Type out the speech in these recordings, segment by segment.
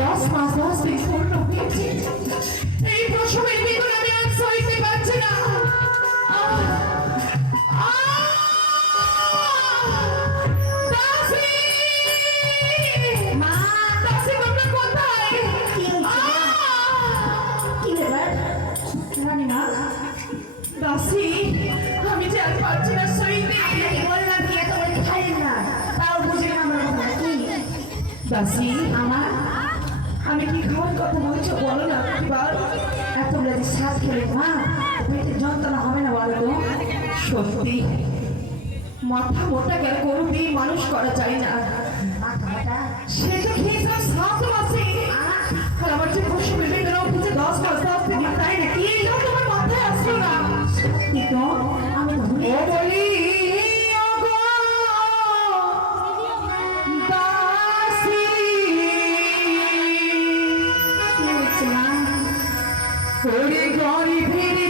10 মাস 10 দিন পূর্ণ হয়েছে। এই প্রসবের বেদনা আমি আর সইতে পারছি না। দাসী! মা! দাসী, তোমরা কোথায়? কি ব্যাপার? রানীমা, দাসী, আমি যে আর পারছি না সইতে। বললাম কি এত বলে খাইলেন না, তাও বুঝলেন আমার কথা কি? দাসী, আমি কি খাওয়ার কথা বলছো বলো না এবার। এত বেলা শ্বাস খেলে মা পেটে যন্ত্রণা হবে না বলো তো? সত্যি মাথা মোটা গেল করবি মানুষ করা যায় না। সে তো খেয়েছিলাম 7 মাসে, আর আমার যে প্রসব বেদনা উঠেছে 10 মাস 10 দিন, তাই নাকি? এই জন্য তোমার মাথায় আসলো না। সত্যি তো, আমি তো বলি ওরে গরিবের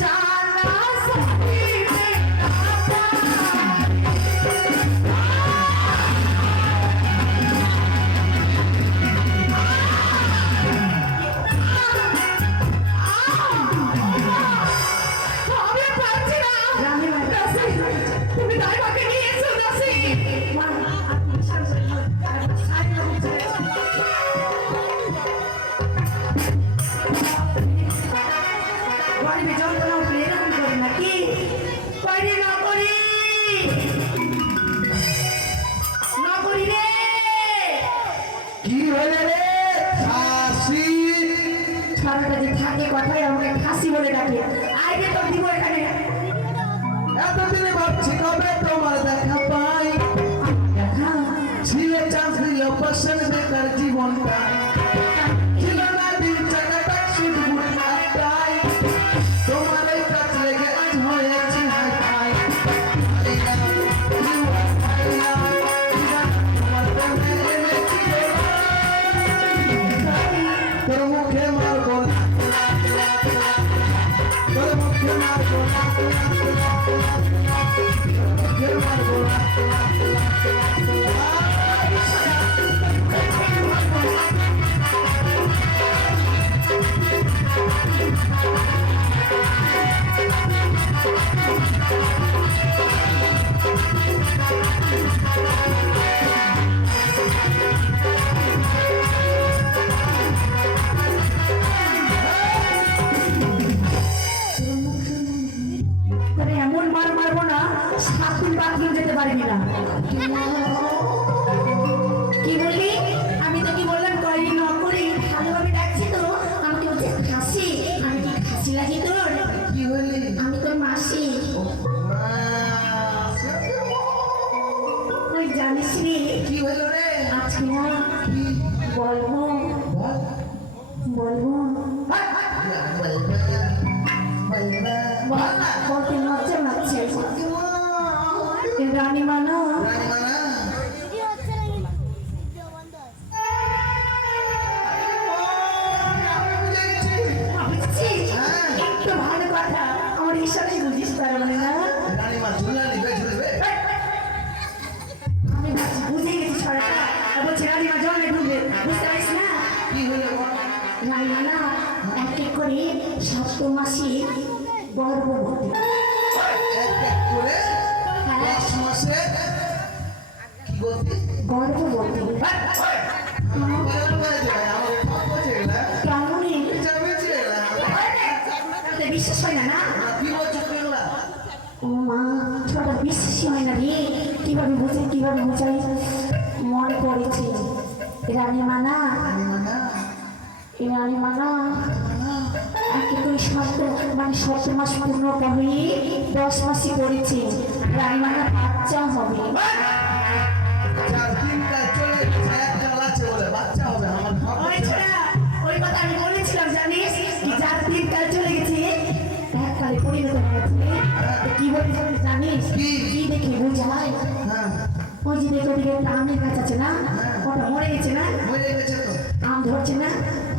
জ্বালা সইতে না পারি। কথাই আমাকে খাসি বলে ডাকে। আইরে তো দিব এখানে। এতদিনে ভাবছি কবে তোমার দেখা পাই, দেখা ছিলে চান্স দিল পছন্দ বেকার জীবনটা, ছিল না দিন চাকা ট্যাক্সি ঘুরে একটাই, তোমার এই কাজ লেগে আজ হয়েছি হাই হাই। তোর মুখে মারবো না, তোর মুখে মারবো না, মুখে মারবো না। রানীমা না রানীমা না আমি বুঝে গেছি। বুঝছিস হ্যাঁ। একটু ভালো কথা আমার ইশারাই বুঝিস তার মানে না রানীমা ঝুলা নিবে ঝুলবে আমি ভাবছি বুঝে গেছি ছড়াটা আর বলছি রানীমা জলে ঢুকবে বুঝতে পারিস না কি হলো বল? রানীমা না এক এক করে 7 মাসে গর্ভবতী এক এক করে হ্যাঁ। 10 মাসে কি বলতি গর্ভবতী আমার বলার বাজে আমার সব বোঝে না কেমনই যাবে ছেলা তাতে বিশ্বাস হয় না না কি বলছো তোমরা ও মা ছোটটা বিশ্বাসই হয় না রে কিভাবে বোঝাই মনে পড়েছে রানীমা না রানীমা না রানীমা না এক এক করে 7 মাস পূর্ণ হয়ে 10 মাসই পড়েছে রানীমা না বাচ্চা হবে যার দিনটা চলে গেছে একটা আছে বলে বাচ্চা হবে আমার সব ওই ছোড়া, ওই কথা আমি বলেছিলাম জানিস কি যার দিনকাল চলে গেছে এককালে পরিণত হয়েছে কি বলে জানিস কি? কি দেখে বোঝায় হ্যাঁ ওই যে দেখো দিকে একটা আমের গাছ আছে না ওটা মরে গেছে না হয়ে গেছে তো আম ধরছে না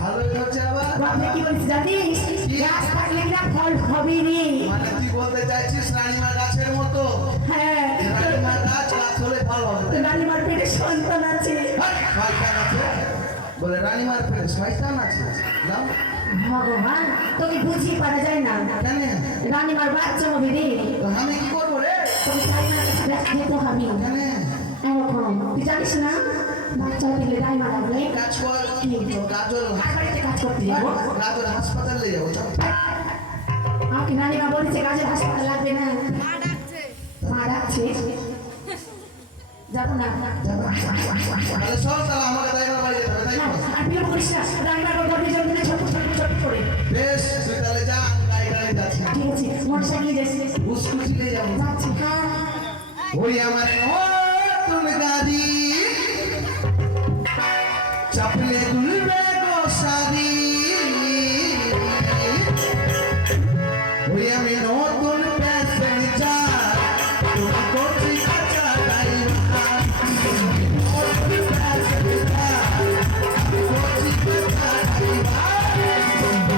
ভালোই হচ্ছে আবার বাপরে কি বলছিস জানিস গাছ থাকলে না ফল হবে রে মানে তুই বলতে চাইছিস রানীমা গাছের মতো হ্যাঁ রানীমা গাছ হলে ভালো হবে রানীমার পেটে সন্তান আছে শয়তান আছে বলে রানীমার পেটে শয়তান আছে নাও ভগবান তোকে বুঝিয়ে পারা যায় না কেন রানীমার বাচ্চা হবে রে তো আমি কি করবো রে তোকে চাই না খেতে হবে কেন এরকম তুই জানিস না বাচ্চা দিলে রানীমা লাগবে কাজ কর গাজল আর বাড়িতে কাজ করতে যাবো গাজল হাসপাতালে যাবো চল আমাকে রানীমা বলেছে কাজের হাসপাতাল লাগবে না মা ডাকছে যাবো না তাহলে চল তাহলে আমাকে তাই বাড়ি যেতে হবে তাই তো আর বিয়ে করিস না রানীমার গর্ভে জন্ম দিলে ছোট ছোট ছোট করে বেশ তুই তাহলে যা আমি গাড়ি যাচ্ছি ঠিক আছে মোটর সাইকেলে যাচ্ছি উস্কুটিলে যাবো যাচ্ছি হ্যাঁ ওই আমার নতুন গাড়ি চাপলে দুলবে গো শাড়ি ওই আমি নতুন প্যাসেঞ্জার তুমি করছি কাঁচা ড্রাইভার নতুন প্যাসেঞ্জার আমি করছি কাঁচা ড্রাইভার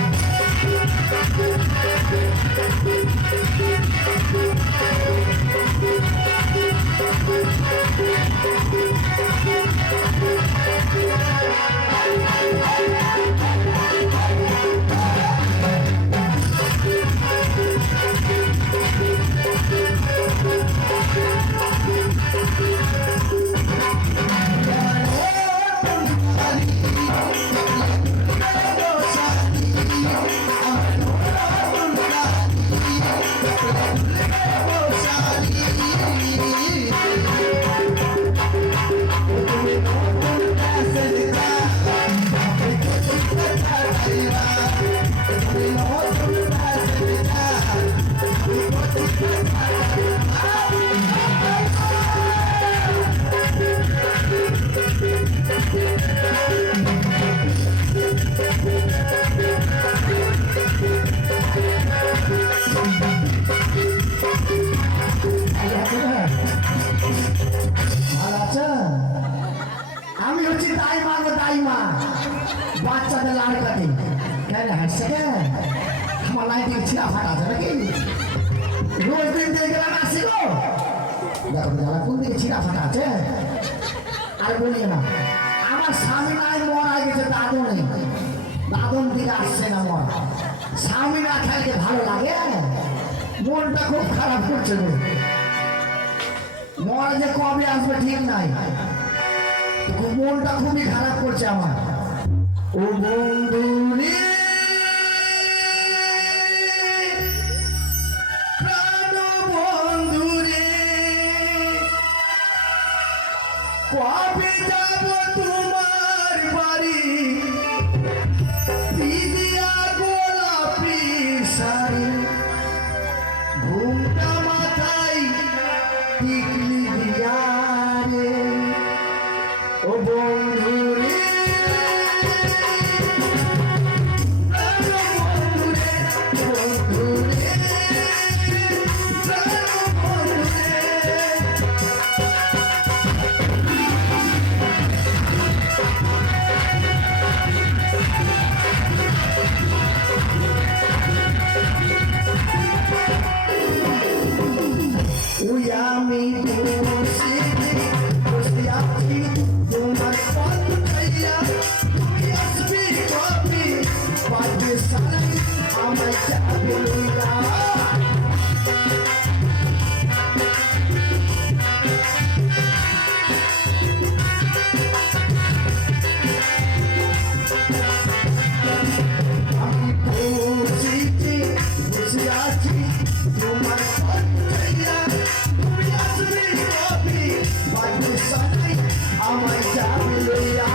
আমি হচ্ছি দাইমা গো দাইমা বাচ্চাদের লাড় কাটে কেন হাসছে কেন আমার লাইন থেকে ছিঁড়া ফাটা আছে নাকি রোজ দিন দিয়ে গেলাম আসি গো দেখো যারা কোন দিকে ছিঁড়া ফাটা আছে আর বলি না আমার স্বামী নাই মরা গেছে দাদন নেই দাদন দিকে আসছে না মরা স্বামী না খাইতে ভালো লাগে মনটা খুব খারাপ করছে গো মরা যে কবে আসবে ঠিক নাই মনটা খুবই খারাপ করছে আমার ও বন্ধু রে প্রাণ বন্ধু রে কবে যাব তোমার বাড়ি দিদিয়া গোলাপি শাড়ি ঘুমটা মাথায় টিকলি দিয়া রে ও বন্ধু রে বাড়ির সারাই আমায় যাবে লইয়া আমি বসেছি বসে আছি তোমার পথেইয়া তুমি আসবে কবে বাড়ির সারাই আমায় যাবে লইয়া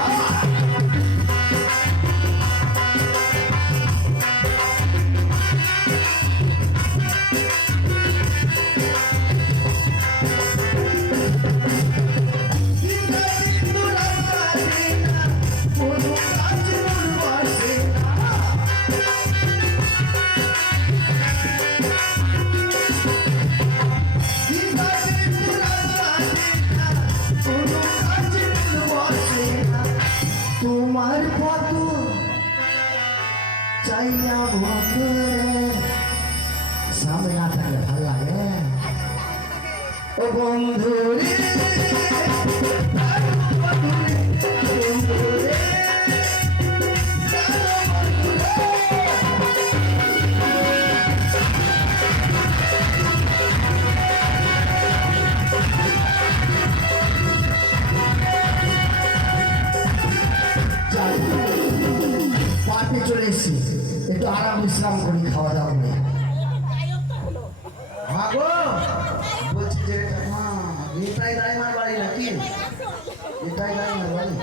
তোমার কত চাইয়া ভক্তরে সামনে না থাকলে ভাল লাগে ও বন্ধু রে বন্ধু রে পার্কে চলে এসেছি একটু আরাম বিশ্রাম করি খাওয়া দাওয়া করে মা গো বলছি যে মা এটাই রাইমার বাড়ি নাকি এটাই রাইমার বাড়ি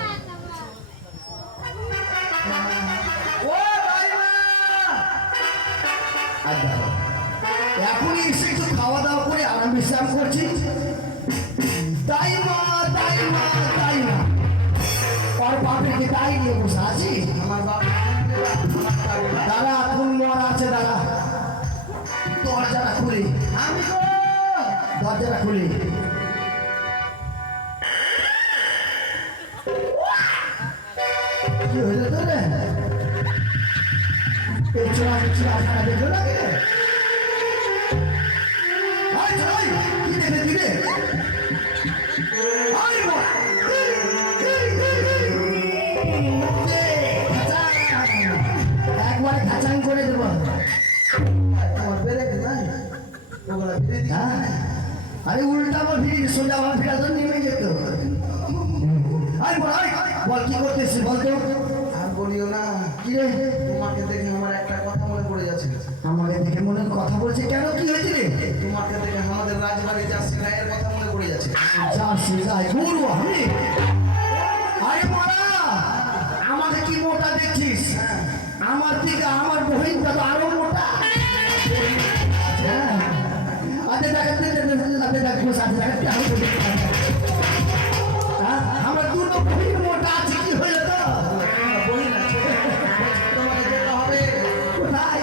ও রাইমা আর দেখো এখনই এসে একটু খাওয়া দাওয়া করে আরাম বিশ্রাম করছি তাই মা তাই মা তাই মা ওর বাপেরকে তাই নিয়ে বসে আছি আমার বাবা আমার বাবা দাদা কোন মর আছে দাদা দরজাটা খুলি আমি গো দরজাটা খুলি কি হইলো তো রে এই চোরা চোরা আপনারা দেখলো না কে আয় চলাই কি দেখে দিবে আয় মা একবারে খাচাং করে দেবো তোমার বেড়ে গে নাই ওগুলা বেড়ে দি হ্যাঁ আরে উল্টা আমার ভিড় সোজা আমার ভিড়া তো নেমে যেত আয় বল আয় বল কি করতেছিস বল তো আর বলিও না কি রে তোমাকে দেখে আমার একটা কথা মনে পড়ে যাচ্ছে আমাকে দেখে মনে কথা বলছে কেন কি হয়েছে রে তোমাকে দেখে আমাদের রাজবাড়ি যাচ্ছি গায়ের কথা মনে পড়ে যাচ্ছে যাচ্ছি যাই বলবো আমি আরে বলা আমাকে কি মোটা দেখছিস আমার থেকে আমার বহিনটা তো আরো মোটা হ্যাঁ আরে আমার দুটো বহিন মোটা আছে কি হইলো তো বলি না তোমাকে যেতে হবে কোথায়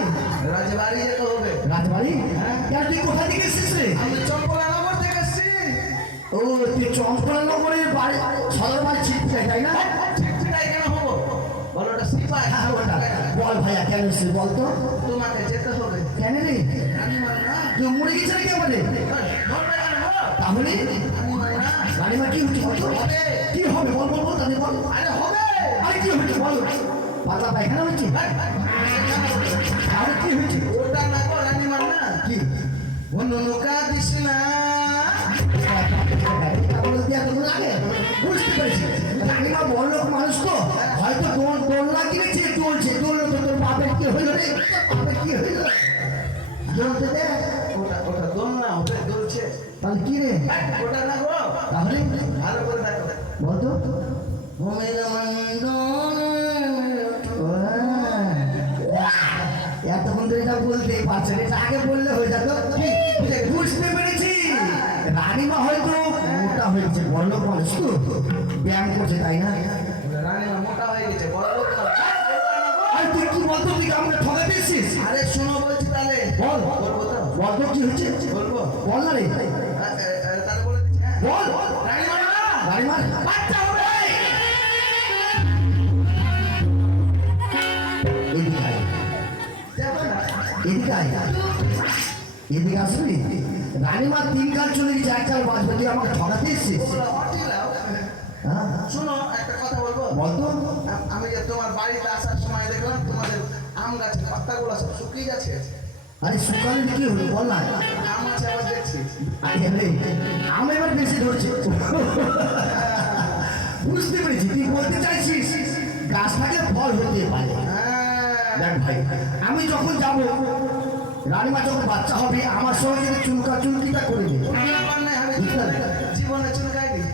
রাজবাড়ি যেতে হবে রাজবাড়ি কেন তুই কোথা থেকে এসেছিস রে আমি চম্পলানগর থেকে এসেছি ও তুই চম্পলানগরের বাড়ি সদর বাড়ি ছিটছে তাই না ঠিক ঠিকাই কেন হবো বলো ওটা সিপাই হ্যাঁ ওটা বল ভাইয়া কেন এসেছিস বল তো তোমাকে যেতে হবে কেন রে আমি মানে না তুই মরে গেছে নাকি আমাদের ধরবে কেন হো? তাহলে আমি মানে না রানীমা কি হচ্ছে বল তো? হবে কি হবে বল বল বল তাদের বল আরে হবে আরে কি হচ্ছে বল পাতলা পায়খানা হচ্ছে আরে কি হচ্ছে ওটা না গো রানী মানে না কি অন্য নৌকা দিস না বুঝতে পেরেছি রানীমা বড় লোক মানুষ তো হয়তো দোল লাগিয়েছে চলছে দোল তোর বাপের কি হইল রে বাপের কি হইল জ্বলতে দে ওটা ওটা দোল না হবে দোলছে তাহলে কি রে ওটা না গো তাহলে ভালো করে দেখো বলতো ভূমির মন্ডল এতক্ষণ ধরে এটা বলতে পারছে এটা আগে বললে হয়ে যেত বুঝতে পেরেছি রানীমা হয়তো মোটা হয়েছে বড় লোক মানুষ তো ব্যায়াম করছে তাই না রানী মোটা হয়ে গেছে বড় লোক না। আর তুই কি বলতো তুই আমাকে ঠকাতে এসেছিস আরে শোনো বলছি তাহলে বল বলবো তো বলতো কি হচ্ছে বলবো বল না রে তাহলে বলে দিচ্ছি হ্যাঁ বল রানী মানে না রানীমা বাচ্চা হবে এদিকে আয় যাবে না এদিকে আয় এদিকে আসবি রানীমা 3 কাল চলে গেছে 1 কাল বাঁচবে তুই আমাকে ঠকাতে এসেছিস ওগুলো হটিলাও হ্যাঁ শোনো একটা কথা বলবো বলতো আমি যে তোমার বাড়িতে আসার সময় দেখলাম তোমাদের আম আম গাছের পাতাগুলো সব শুকিয়ে যাচ্ছে। আরে সকালে কি হলো বল না। আম আছে আবার দেখছি। আরে আমি এবার বেশি ধরছি। বুঝতে পেরেছি তুই বলতে চাইছিস গাছ থাকলে ফল হতে পারে। হ্যাঁ দেখ ভাই আমি যখন যাব রানীমা যখন বাচ্চা হবে আমার সঙ্গে যদি চুলকা চুলকিটা করে দেবে। কোনো ব্যাপার নাই, আমি জীবনে চুলকাই দিই।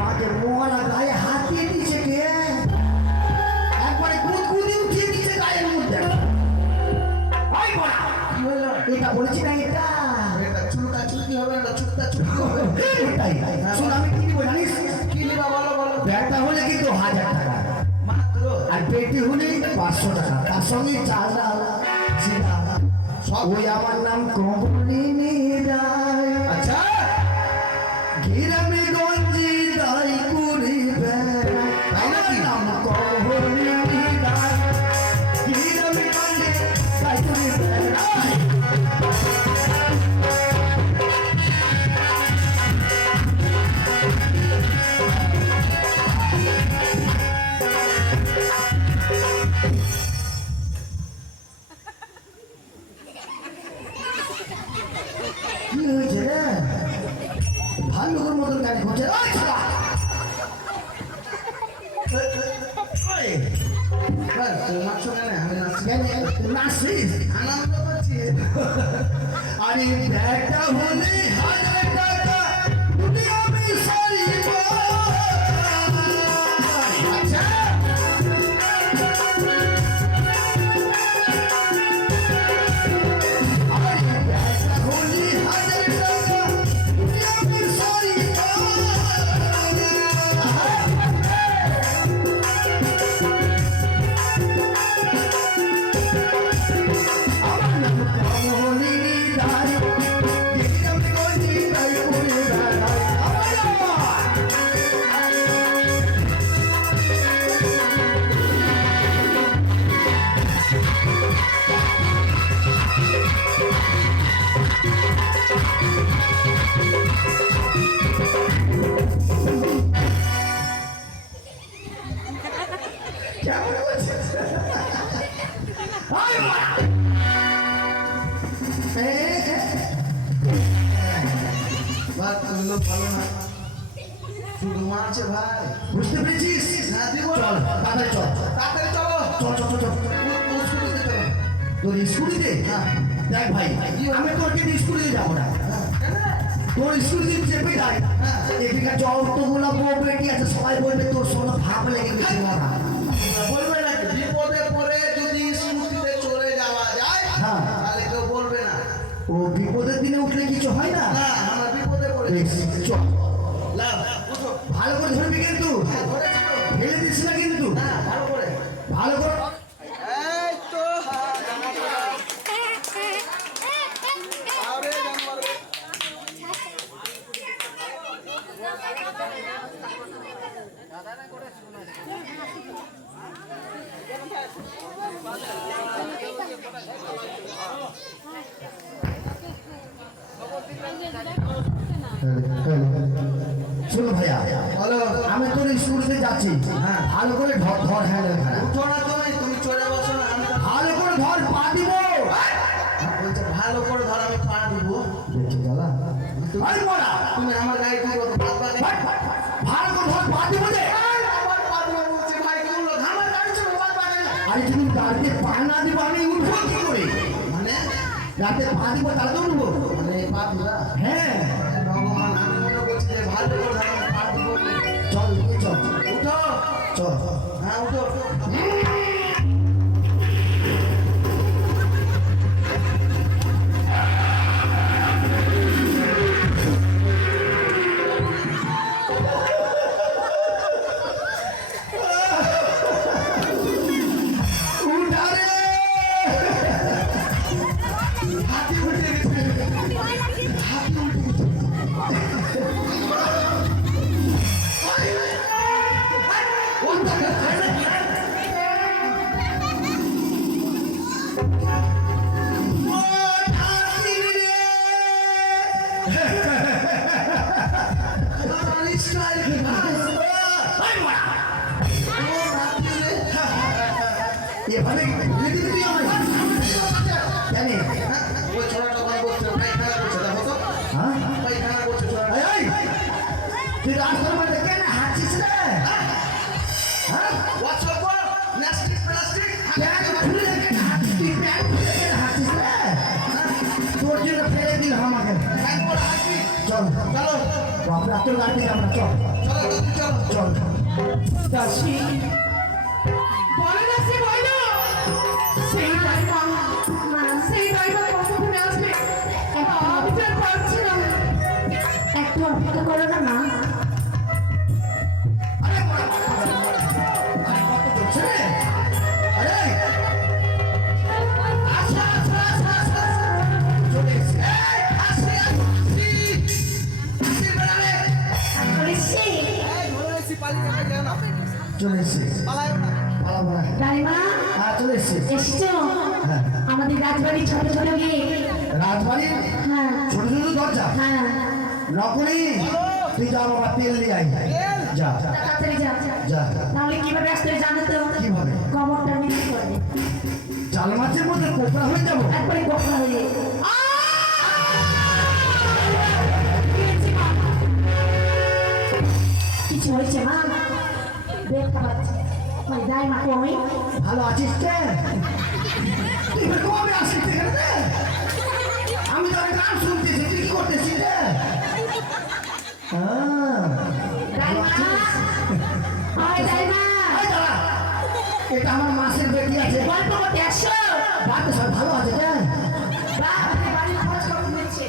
মাকে মোয়ালা গায়ে হাত দিয়ে দিয়েছে কে? একবারে কুদকুদি উঠিয়ে দিয়েছে গায়ের মধ্যে। ওই বড়া, কি হলো? এটা বলেছি না এটা? এটা চুলকা চুলকি হবে না, চুলকা চুলকি হবে। এটাই। শোন আমি কি দিব জানিস? কি নিবা বলো বলো। ব্যাগটা হলে কিন্তু 1000 টাকা মাত্র আর পেটি হলে 500 টাকা, তার সঙ্গে চাল ডাল জিরা সব। ওই আমার নাম কমলিনী রায়। আচ্ছা গ্রামে গঞ্জে তাই করি বেড়াই। আমার নাম কমলিনী রায়। গ্রামে গঞ্জে তাই করি বেড়াই। কি হয়েছে রে? ভাল্লুকের মতন গাড়ি করছে। ওই শালা! ওই, এবার তোমার সঙ্গে না, আমি নাচছি। কেন নাচছিস? আনন্দ করছি। আরে ব্যাগটা হলে 1000 টাকা উঠে আমি সারিব। আচ্ছা আরে ব্যাগটা হলে 1000 টাকা উঠে আমি সারিব। আমার নাম কমলিনী রায়। গ্রামে গঞ্জে তাই করে বেড়াই। আমার নাম কেমন হচ্ছে? আয় বাবা! বাহ, তুমি লোক ভালো না। শুধু মারছে ভাই। বুঝতে পেরেছিস? না দিব। চল তাড়াতাড়ি চল। তাড়াতাড়ি চলো। চল চল চল চল। কোন স্কুটিতে চলো? তোর স্কুটিতে? হ্যাঁ। দেখ ভাই আমি তোর কিন্তু স্কুটিতে যাবো না। কেন? তোর স্কুটিতে চেপে যাই এদিকে যতগুলো বউ বেটি আছে সবাই বলবে তোর সঙ্গে ভাব লেগে গেছে বাবা। বলবে না, বিপদে পড়ে যদি স্কুটিতে চলে যাওয়া যায় হ্যাঁ। তাহলে কেউ বলবে না। ও বিপদের দিনে উঠলে কিছু হয় না। না, আমরা বিপদে পড়ে বেশ, চল লাভ বুঝো। ভালো করে ধরবি কিন্তু হ্যাঁ, ধরেছি তো। ফেলে দিস না কিন্তু না, ভালো করে। ভালো করে। এই তো আরে জানোয়ার রে। শোনো ভাইয়া বলো। আমি তোর স্কুটিতে যাচ্ছি। হ্যাঁ। ভালো করে ধর ধর হ্যান্ডেল খারাপ উঠো না তুমি চলে বসো না, আমি তো ভালো করে ধর পা দিব। বলছে ভালো করে ধর, আমি পা দিব। দেখি দাদা আরে বড়া তুমি আমার গায়ে দিব তো বাদ বাকি। ভালো করে ধর পা দিব রে। আমার পা দিব বলছে ভাই, কোন লোক আমার গাড়ি ছিল বাদ বাকি। আরে তুমি গাড়িতে পা না দিব আমি উঠবো কি করে? মানে রাতে পা দিব তাহলে তো উঠবো। মানে পা দিবা? হ্যাঁ ভগবান, আমি মনে করছি যে ভালো করে ধর, আমি পা দিব। চল চল উঠো। চল। হ্যাঁ উঠো। উঠা রে। হাতি উঠে গেছে। হাতি উঠে গেছে। ওটা এভাবে রেডি তুই আমার জানি হ্যাঁ, ওই ছোড়াটা ভাই বলছে পায়খানা করছে দেখো তো হ্যাঁ পায়খানা করছে ছোড়াটা এই তুই রাস্তার মধ্যে কেন হাঁটছিস রে হ্যাঁ what's up plastic plastic pant খুলে কেন হাঁটছিস তুই প্যান্ট খুলে কেন হাঁটছিস রে তোর জন্য ফেলে দিল আমাকে প্যান্ট পরে হাঁটবি চল চলো বাপরে তোর গাড়ি আমরা চল চলো দাদু চলো চল দাসী বলো দাসী বলো সেই ড্রাইভার কতক্ষণে আসবে আমি তো আর পারছি না। একটু অপেক্ষা করো না মা। আরে আরে কত চলছে রে আরে আচ্ছা আচ্ছা আচ্ছা আচ্ছা চলে এসেছে এই আসি আসি আসি বেড়ালে চলে এসেছে পালাবো না রাইমা হ্যাঁ চলে এসেছে এসছো? হ্যাঁ আমাদের রাজবাড়ির ছোট ছোট গিয়ে রাজবাড়ির হ্যাঁ ছোট ছোট দরজা হ্যাঁ নকরি তুই যা বাবা তেল নিয়ে আয় যা তাড়াতাড়ি যা যা তাহলে কিভাবে আসতে হবে জানো তো? কিভাবে কবরটা মিস করবে চাল মাছের মধ্যে কোপড়া হয়ে যাবো একবারে গোপন হয়ে কিছু হয়েছে মা? দেখতে পাচ্ছি মানে যাই মা কমই ভালো আছিস কে তুই কবে আসিস এখানে রে? আমি তো গান শুনতেছি তুই কি করতেছিস রে ভালো আছিস? এই দাঁড়া, এটা আমার মাসের বেটি আছে গল্প করতে আসো বাড়িতে সব ভালো আছে রে বাড়ির খরচ কত নিচ্ছে?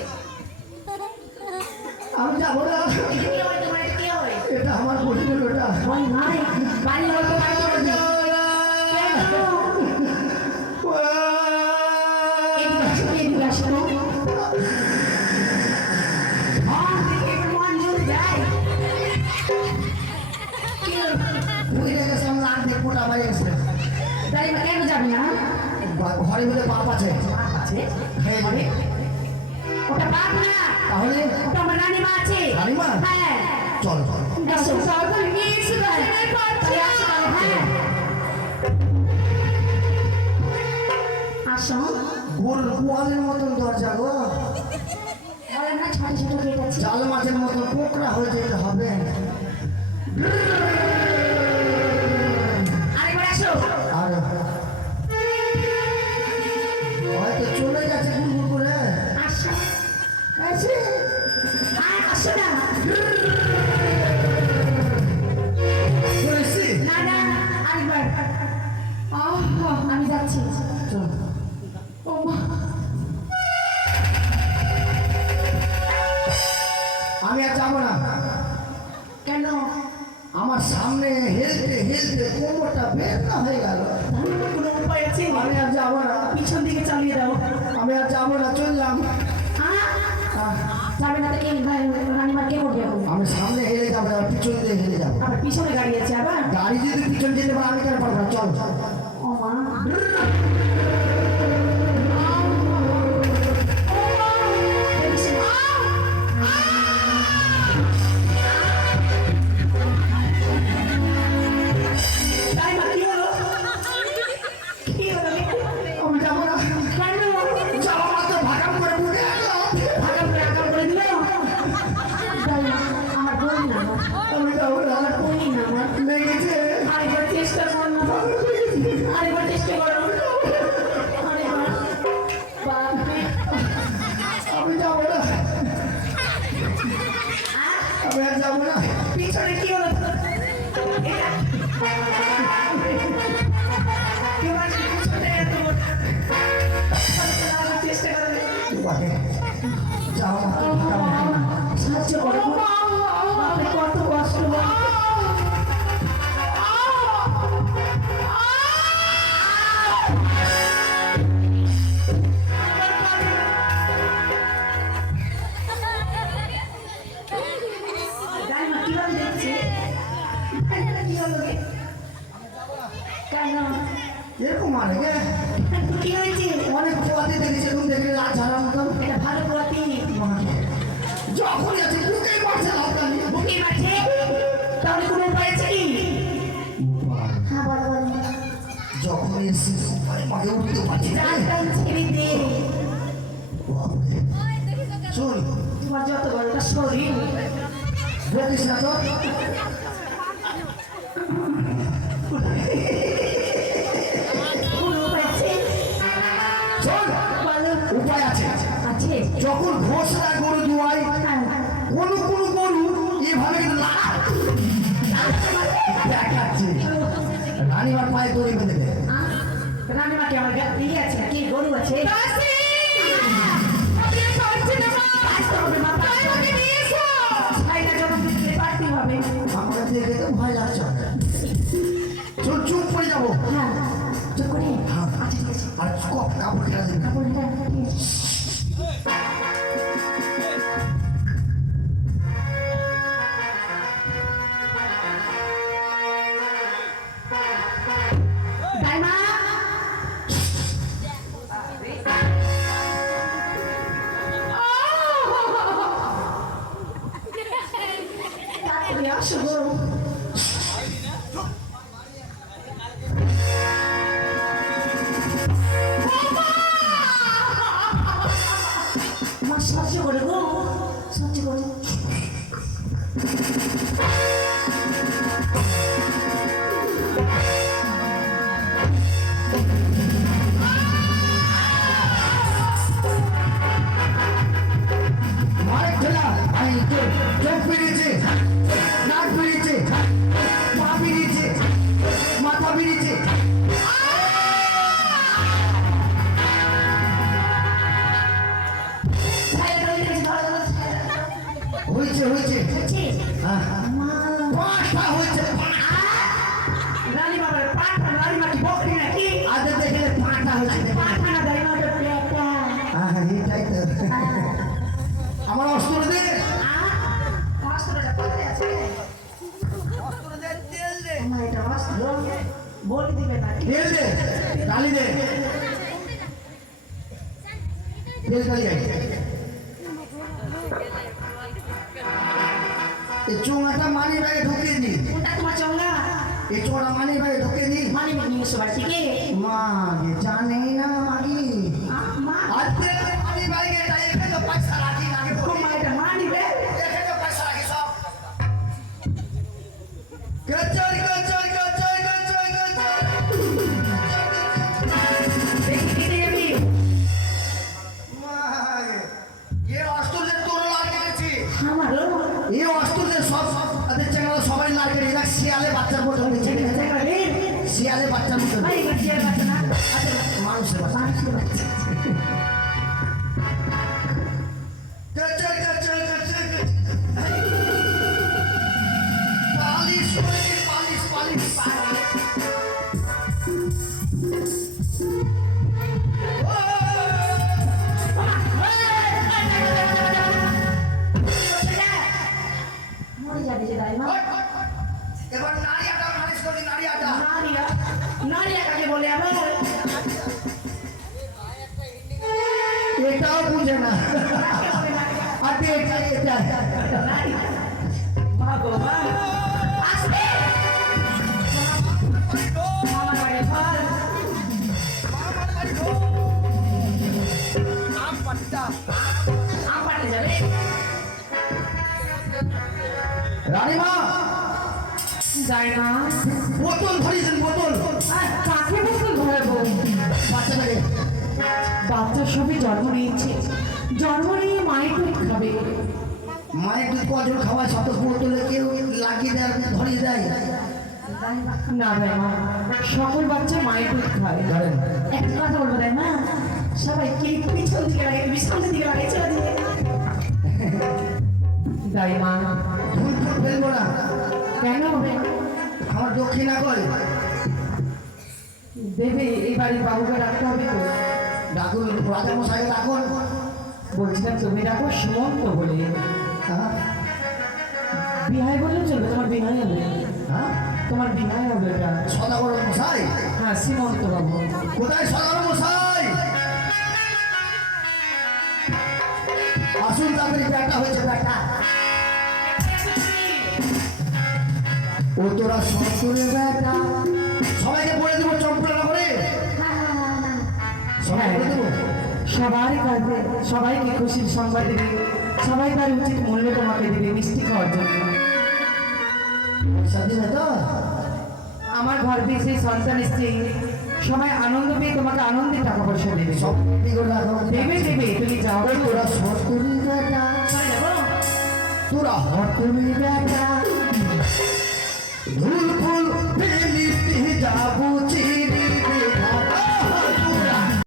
আমি যাবো না কি হয় তোমার? এটা কি হয়? এটা আমার পরিবার ওটা ওই নয় বাড়ির গল্প বাড়িতে করবে এদিকে আসো মন জুড়ে যায় বুঝে গেছে আমার আর্ধেক মোটা বাড়ি গেছে তাই বা কেন যাবে না? ঘরে মধ্যে পাপ আছে আছে খেয়ে যাবে ওটা বাদ না, তাহলে ওটা আমার রানীমা আছে। রানীমা? হ্যাঁ চল আসো তাড়াতাড়ি নিয়ে এসো তাড়াতাড়ি আসো তাহলে, হ্যাঁ আসো গোল গোয়ালের মতন দরজা গো বলেন না ছোট ছোট গেট আছে জাল মাছের মতন পোকরা হয়ে যেতে হবে আরেকবার আসো আর হয়তো চলে গেছে গুড় করে আসো আছে আসো না চলেছি না না আরেকবার আমি যাচ্ছি চল ও মা আমি আর যাবো না কেন? আমার সামনে হেলতে হেলতে কোমরটা বেদনা হয়ে গেল কোনো উপায় আছে? আমি আর যাবো না পিছন দিকে চালিয়ে দাও। আমি আর যাবো না চললাম যাবে না তো কে রানীমা কে করবে এখন? আমি সামনে হেলে যাবো না পিছন দিয়ে হেলে যাবো আবার পিছনে গাড়ি আছে আবার। গাড়ি যদি পিছন যেতে পারে আমি কেন পারবো না চল ও মা তাই মা কি হলো? কি হলো? আমি যাবো না কেন? যাবো মাত্র ভাগাম করে উঠে আগাম করে দিল। যাই না, আমার বোন না আমার, আমি যাবো না আমার বোনই না আমার। লেগেছে আরেকবার চেষ্টা কর না। আরেকবার চেষ্টা করো। আরেকবার। বাপরে। আমি যাবো না আমি আর যাবো না পিছনে কি হলো? এটা। কেউ আসবে পিছনে এত বড়। আরেকবার চেষ্টা করো। বাকে যাও মাত্র ভাগাম সাহায্য করো বাপরে, কত কষ্ট বল। রানীমা কিভাবে দেখছে? কি হলো গে? কেন? এরকম মানে গে কি হয়েছে? অনেক পোয়াতে দেখেছে তুমি দেখলে লাল ঝাড়ার মতন এটা ভালো পোয়াতি যখন আছে বুকেই পারছে লাল বুকে মারছে, তাহলে কোনো উপায় আছে কি? হ্যাঁ বল বল যখন কখন এসেছিস মানে মাকে উঠতে পারছি না ডান ডান ছেড়ে দে শোন তোমার যত বড়টা শরীর বলিস না তো কোনো উপায় আছে শোন বলো উপায় আছে আছে যখন ঘোষরা গরু দুয়াই কোনো কোনো গরু এভাবে দেখাচ্ছে রানীমার পায়ে দড়ি বেঁধে দেয় রানীমাকে আমার ইয়ে আছে কি গরু আছে দাসী আমি আর পারছি না মা আসতে হবে মা তাই আমাকে নিয়ে এসো ভাইটা যখন দিতে পারতে হবে আমাকে দেখে তো ভয় লাগছে আমার। চল চুপ করে যাবো হ্যাঁ চুপ করে হ্যাঁ। আচ্ছা ঠিক আছে আর কাপড় খেলা দেবে কাপড়টা ঠিক আছে দাইমা তাড়াতাড়ি আসো গো মা সাহায্য করে গো সাহায্য করে মারেক ঠেলা এই তো চোখ বেরিয়েছে নাক বেরিয়েছে পা বেরিয়েছে মাথা বেরিয়েছে ছায়া ধরে গেছে ধরো ধরো হয়েছে হয়েছে হচ্ছে হ্যাঁ মা পাঁচটা হয়েছে রানী বাবার পাঠা রানী মাকে বকরি নাকি আগে দেখে পাঁচটা হয়েছে পাঠা না দাঁড়িয়ে মাকে প্লেটা হ্যাঁ এটাই তো আমার অস্ত্র দে মাস্টারটা কোথায় আছে আমার এটা মাস্টার বলে দিবে না তেল দে ডালি দে তেল ডালি এই চোঙাটা মানি ব্যাগে ঢুকিয়ে দি কোনটা তোমার চঙ্গা এই চোঙাটা মানি ব্যাগে ঢুকিয়ে দি মানি নিয়ে এসো বাড়ি থেকে মা জানে না মাগি মা আজকে মানি ব্যাগে এটা এখানে তো পয়সা রাখি আগে বলি মা এটা মানি বে এখানে তো পয়সা রাখি সব গচ্চর গচ্চর গচ্চর গচ্চর গচ্চর দেখি দিদি আমি ये অস্ত্রে তোর লাগে গেছে আমারও এই অস্ত্রে সব তাদের চেঙ্গারা সবাই লাগে এটা শিয়ালে বাচ্চার মতো হয়েছে শিয়ালে বাচ্চার মতো ভাই গেছে বাচ্চা না আচ্ছা মানুষের বাচ্চা মানুষের বাচ্চা গচ্চর গচ্চর গচ্চর পালিশ পালিশ পালিশ পালিশ মরে যাবে যে দাইমা এবার নারী আটা মালিশ করি নারী আটা নারিয়া নারিয়া কাকে বলে আবার এটাও বুঝে না আগে এটা এটা নারী মা গো মা আসবে মামার বাড়ি ঘর আম পাড়তে যাবে রানীমা দাইমা বোতল ধরিয়েছেন বোতল কাকে বলতে ধরবো বাচ্চাটাকে বাচ্চা সবই জন্ম নিয়েছে জন্ম নিয়ে মায়ের দুধ খাবে মায়ের দুধ কজন খাওয়ায় শত বোতলে কেউ লাগিয়ে দেয় আর ধরিয়ে দেয় না দাইমা সকল বাচ্চা মায়ের দুধ খায় ধরেন একটা কথা বলবো দাইমা সবাই কে পিছন দিকে লাগে তুমি সামনের দিকে লাগে চলে দিকে দাইমা ভুল ফুল ফেলবো না কেন আমার দক্ষিণা করে দেবে এই বাড়ির বাবুকে রাখতে হবে তো ডাকুন রাজামশাই ডাকুন বলছিলাম তুমি রাখো সুমন্ত বলে হ্যাঁ বিহাই বললে চলবে তোমার বিহাই হবে হ্যাঁ তোমার বিহাই হবে এটা সদাগর মশাই হ্যাঁ সীমন্ত বাবু কোথায় সদাগর মশাই আসুন তাড়াতাড়ি ব্যাটা হয়েছে ব্যাটা ও তোরা সত্তরের ব্যাটা সবাইকে বলে দেবো চম্পলা করে হ্যাঁ হ্যাঁ হ্যাঁ হ্যাঁ সবাই বলে দেবো সবার কাছে সবাইকে খুশির সংবাদ দেবে, সবাই তার উচিত মূল্য তোমাকে দেবে মিষ্টি খাওয়ার জন্য। পয়সা দিবে তো আমার গর্ভে সেই সন্তান এসছে, সবাই আনন্দ পেয়ে তোমাকে আনন্দে টাকা পয়সা দেবে। সব রেডি করে রাখো দেবে দেবে, তুমি যাও। ওই তোরা সরকারি বেটা তোরা হটনি বেটা ভুল ভুল মিষ্টি যাবুচি